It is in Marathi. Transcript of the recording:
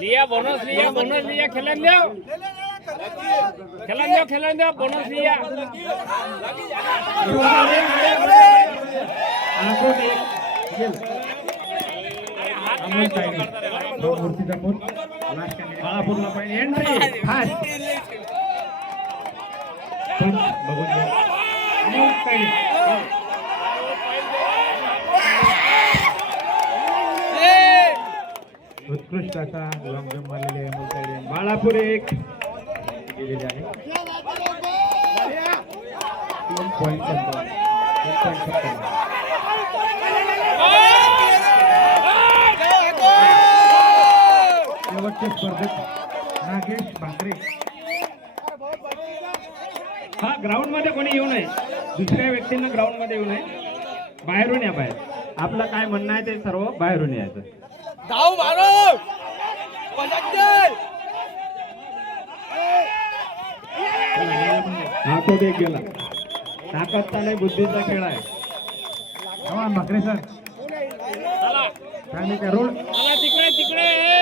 लिया बोनस लिया खेलन दो बोनस लिया उत्कृष्ट असा लॉंग जम्प मारलेले आहे बाळापूर एक गेलेले आहे 3 पॉइंट शेवटचे स्पर्धक नागेश भाकरे. हा ग्राउंड मध्ये कोणी येऊ नये, दुसऱ्या व्यक्तींना ग्राउंड मध्ये येऊ नये, बाहेरून या. बाहेर आपलं काय म्हणणं आहे ते सर्व बाहेरून यायचं. धाव मारो हा तो एक गेला. ताकदचा नाही बुद्धीचा खेळ आहे. भाकरे सर चला काय रोड तिकडे